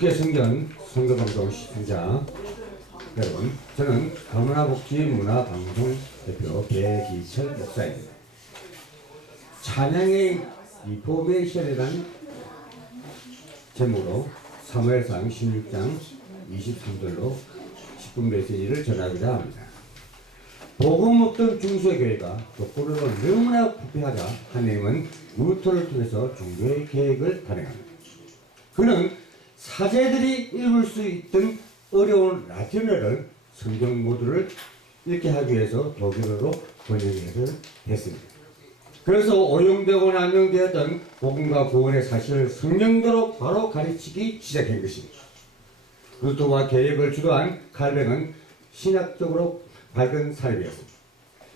국회 성견 선거방송 시청자 여러분, 저는 가문화복지문화방송 대표 배기철 목사입니다. 찬양의 리포메이션이라는 제목으로 사무엘상 16장 23절로 10분 메시지를 전하고자 합니다. 복음 없던 중소교회가 독보로로 너무나 부패하자 하나님은 루터를 통해서 종교의 계획을 단행합니다. 그는 사제들이 읽을 수 있던 어려운 라틴어를 성경 모두를 읽게 하기 위해서 독일어로 번역을 했습니다. 그래서 오용되고 남용되었던 복음과 구원의 사실을 성령대로 바로 가르치기 시작한 것입니다. 루터와 개혁을 주도한 칼뱅은 신학적으로 밝은 사람이었습니다.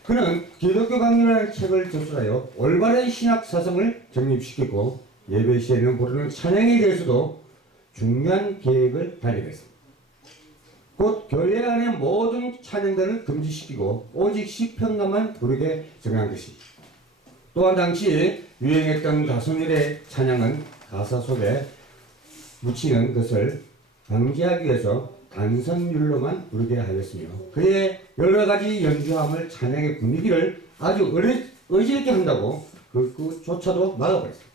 그는 기독교 강론이라는 책을 저술하여 올바른 신학 사상을 정립시키고 예배 시에는 부르는 찬양에 대해서도 중요한 계획을 발휘했습니다. 곧 교회 안의 모든 찬양들을 금지시키고 오직 시편가만 부르게 정한 것입니다. 또한 당시 유행했던 다소멸의 찬양은 가사 속에 묻히는 것을 방지하기 위해서 단성율로만 부르게 하였으며 그의 여러가지 연주함을 찬양의 분위기를 아주 어지럽게 한다고 그조차도 막아버렸습니다.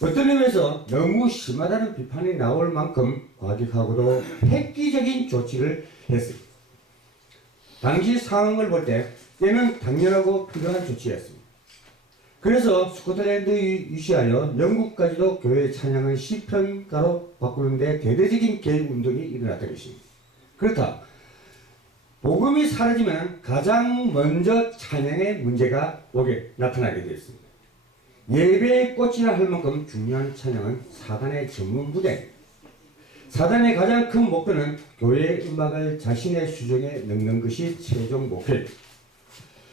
어떤 의미에서 너무 심하다는 비판이 나올 만큼 과격하고도 획기적인 조치를 했습니다. 당시 상황을 볼 때 때는 당연하고 필요한 조치였습니다. 그래서 스코틀랜드 유시하여 영국까지도 교회 찬양을 시편가로 바꾸는 데 대대적인 개혁 운동이 일어났던 것입니다. 그렇다. 복음이 사라지면 가장 먼저 찬양의 문제가 나타나게 되었습니다. 예배의 꽃이라 할 만큼 중요한 찬양은 사단의 전문 부대입니다. 사단의 가장 큰 목표는 교회의 음악을 자신의 수준에 넣는 것이 최종 목표입니다.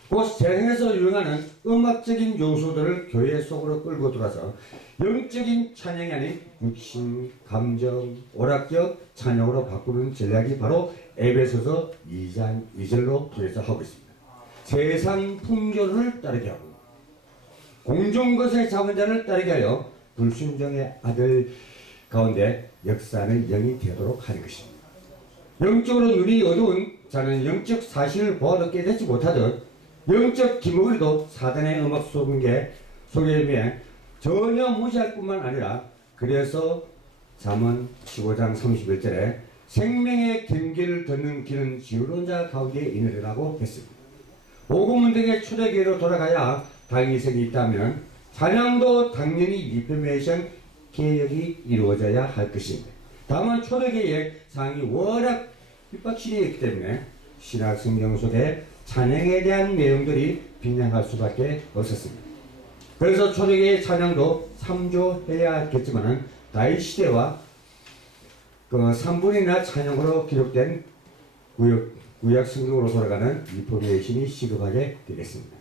곧 세상에서 유행하는 음악적인 요소들을 교회 속으로 끌고 들어와서 영적인 찬양이 아닌 육신, 감정, 오락적 찬양으로 바꾸는 전략이 바로 에베소서 2절로 통해서 하고 있습니다. 세상 풍조를 따르게 하고 공중것의 잡은 자를 따르게 하여 불순종의 아들 가운데 역사하는 영이 되도록 하는 것입니다. 영적으로 눈이 어두운 자는 영적 사실을 보아도 깨닫지 못하듯 영적 기머리도 사단의 음악 속에 전혀 무시할 뿐만 아니라 그래서 잠언 15장 31절에 생명의 경계를 듣는 귀는 기울은 자 가운데 있느라고 했습니다. 복음 운동의 초대교회로 돌아가야 당위성이 있다면 찬양도 당연히 리포메이션 개혁이 이루어져야 할 것입니다. 다만 초대교회의 상황이 워낙 핍박시대였기 때문에 신학 성경 속에 찬양에 대한 내용들이 빈약할 수밖에 없었습니다. 그래서 초대교회의 찬양도 참조해야겠지만 다윗 시대와 그 3분이나 찬양으로 기록된 구약 성경으로 돌아가는 리포메이션이 시급하게 되겠습니다.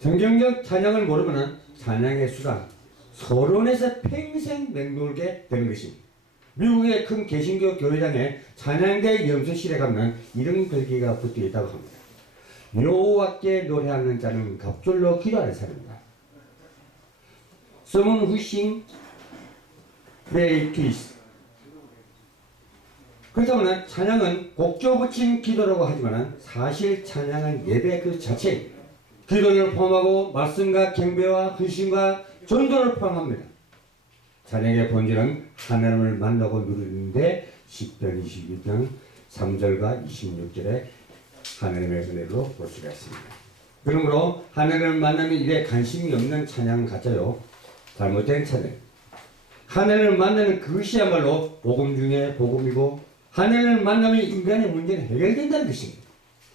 성경적 찬양을 모르면 찬양의 수단, 서론에서 평생 맹돌게 되는 것입니다. 미국의 큰 개신교 교회장에 찬양대 염소실에 가면 이런 글귀가 붙어 있다고 합니다. 여호와께 노래하는 자는 갑절로 기도하는 사람이다. Someone who sing pray peace. 그렇다면 찬양은 곡조 붙인 기도라고 하지만 사실 찬양은 예배 그 자체입니다. 기도를 포함하고 말씀과 경배와 헌신과 전도를 포함합니다. 찬양의 본질은 하나님을 만나고 누리는데 시편 21장 3절과 26절에 하나님의 은혜로 볼 수가 있습니다. 그러므로 하나님을 만나는 일에 관심이 없는 찬양 같아요. 잘못된 찬양. 하나님을 만나는 그것이야말로 복음 중에 복음이고 하나님을 만나면 인간의 문제는 해결된다는 것입니다.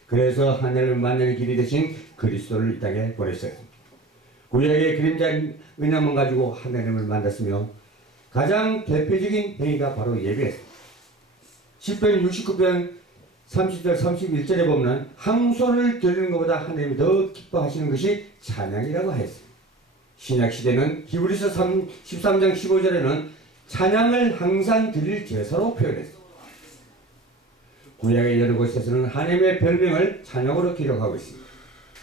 그래서 하나님을 만나는 길이 되신 그리스도를 이 땅에 보냈어요. 구약의 그림자 은양만 가지고 하나님을 만났으며 가장 대표적인 행위가 바로 예배였습니다. 시편 69편 30절 31절에 보면 항소를 드리는 것보다 하나님이 더 기뻐하시는 것이 찬양이라고 하였습니다. 신약시대는 히브리서 13장 15절에는 찬양을 항상 드릴 제사로 표현했습니다. 구약의 여러 곳에서는 하나님의 별명을 찬양으로 기록하고 있습니다.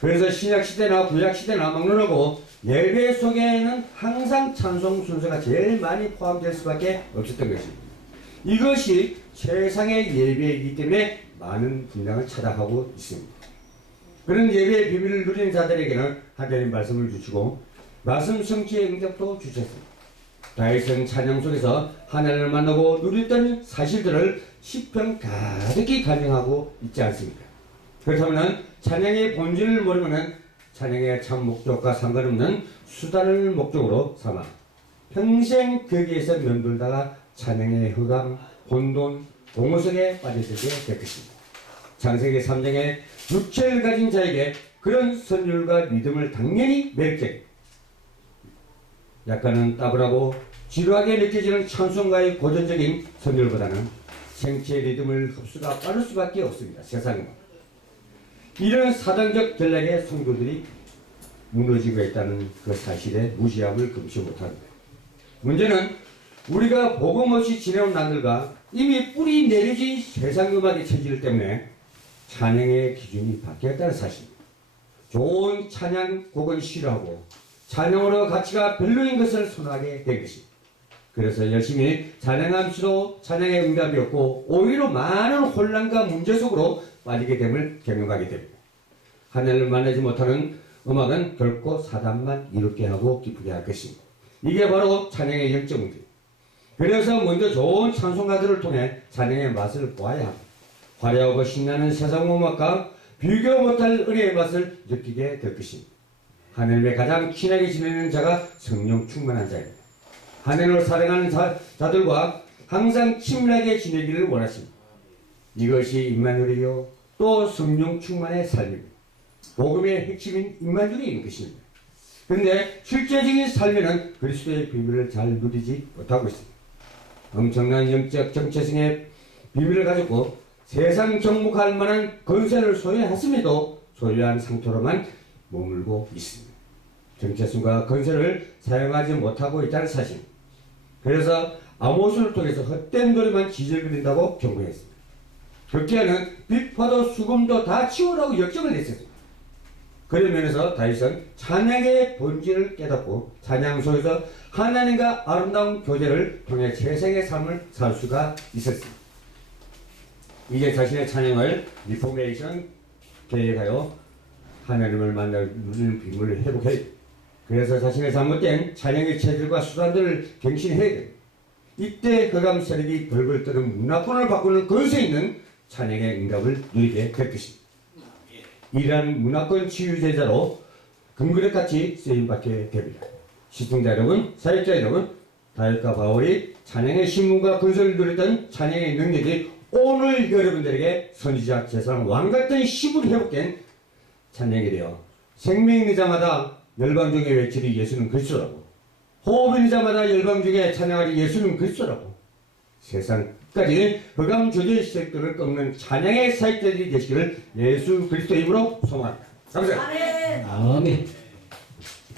그래서 신약시대나 구약시대나 막론하고 예배 속에는 항상 찬송 순서가 제일 많이 포함될 수밖에 없었던 것입니다. 이것이 최상의 예배이기 때문에 많은 분량을 찾아가고 있습니다. 그런 예배의 비밀을 누리는 자들에게는 하나님 말씀을 주시고 말씀 성취의 응답도 주셨습니다. 다윗은 찬양 속에서 하나님을 만나고 누렸던 사실들을 시편 가득히 간증하고 있지 않습니까? 그렇다면 찬양의 본질을 모르면 찬양의 참 목적과 상관없는 수단을 목적으로 삼아 평생 거기에서 맴돌다가 찬양의 흑암, 혼돈, 공허 속에 빠져들게 될 것입니다. 창세기 3장에 육체를 가진 자에게 그런 선율과 믿음을 당연히 매력적입니다. 약간은 따분하고 지루하게 느껴지는 찬송가의 고전적인 선율보다는 생체의 리듬을 흡수가 빠를 수밖에 없습니다. 세상은. 이런 사당적 전략의 성도들이 무너지고 있다는 그 사실에 무시함을 금치 못합니다. 문제는 우리가 복음 없이 지내온 날들과 이미 뿌리 내려진 세상 음악의 체질 때문에 찬양의 기준이 바뀌었다는 사실입니다. 좋은 찬양 곡은 싫어하고 찬양으로 가치가 별로인 것을 선호하게 된 것입니다. 그래서 열심히 찬양함수도 찬양의 응답이 없고 오히려 많은 혼란과 문제 속으로 빠지게 됨을 경험하게 됩니다. 하나님을 만나지 못하는 음악은 결코 사단만 이롭게 하고 기쁘게 할 것입니다. 이게 바로 찬양의 영적 문제입니다. 그래서 먼저 좋은 찬송가들을 통해 찬양의 맛을 보아야 합니다. 화려하고 신나는 세상 음악과 비교 못할 은혜의 맛을 느끼게 될 것입니다. 하나님의 가장 친하게 지내는 자가 성령 충만한 자입니다. 하나님을 사랑하는 자들과 항상 친밀하게 지내기를 원하십니다. 이것이 임마누엘이요 또 성령 충만의 삶입니다. 복음의 핵심인 임마누엘인 것입니다. 그런데 실제적인 삶에는 그리스도의 비밀을 잘 누리지 못하고 있습니다. 엄청난 영적 정체성의 비밀을 가지고 세상 정복할 만한 권세를 소유했음에도 소유한 상태로만 머물고 있습니다. 정체성과 권세를 사용하지 못하고 있다는 사실. 그래서 아모스를 통해서 헛된 노래만 지저분린다고 경고했습니다. 격기야는 빛파도 수금도 다 치우라고 역정을 냈습니다. 그런 면에서 다윗은 찬양의 본질을 깨닫고 찬양 속에서 하나님과 아름다운 교제를 통해 최생의 삶을 살 수가 있었습니다. 이제 자신의 찬양을 리포메이션 계획하여 하나님을 만나 누리는 비밀을 회복해야 됩니다. 그래서 자신의 잘못된 찬양의 체질과 수단들을 갱신해야 됩니다. 이때 흑암 세력이 벌벌 떠는 문화권을 바꾸는 건세 있는 찬양의 응답을 누리게 될 것입니다. 이러한 문화권 치유제자로 금그릇같이 쓰임받게 됩니다. 시청자 여러분, 사역자 여러분, 다윗과 바울이 찬양의 신문과 근세를 누렸던 찬양의 능력이 오늘 여러분들에게 선지자, 제사장, 왕같은 힘을 회복된 찬양이 되어 생명 있는 자마다 열방 중에 외치리 예수는 그리스도라고, 호흡 있는 자마다 열방 중에 찬양하리 예수는 그리스도라고, 세상까지 흑암 조제의 시설들을 꺾는 찬양의 사역자들이 되시기를 예수 그리스도 이름으로 소망합니다. 감사합니다. 아멘.